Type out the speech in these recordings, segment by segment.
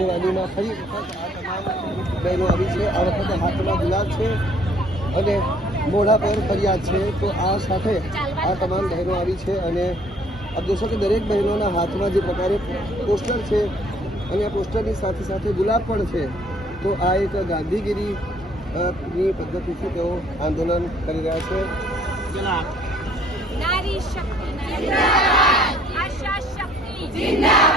આગેવાનીમાં ફરી. વખત આ તમામ બહેનો આવી છે. આ વખતે હાથમાં ગુલાબ છે અને મોઢા પર ફરિયાદ છે તો આ સાથે આ તમામ બહેનો આવી છે અને આપ જોશો કે દરેક બહેનોના હાથમાં જે પ્રકારે પોસ્ટર છે અને આ પોસ્ટરની સાથે સાથે ગુલાબ પણ છે. તો આ એક ગાંધીગીરી ની પદ્ધતિથી તેઓ આંદોલન કરી રહ્યા છે. નારી શક્તિ જિંદાબાદ. આશા શક્તિ. જિંદાબાદ.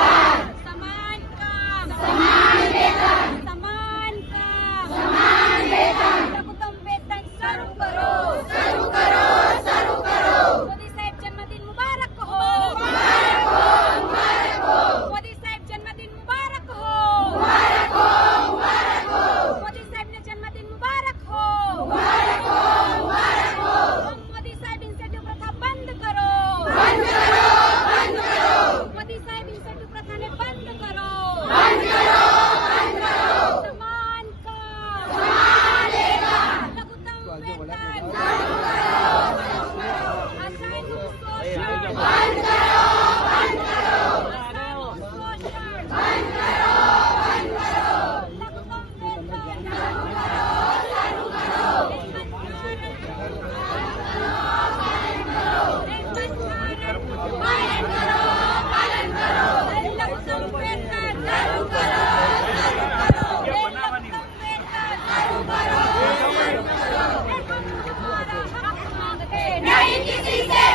Thank you,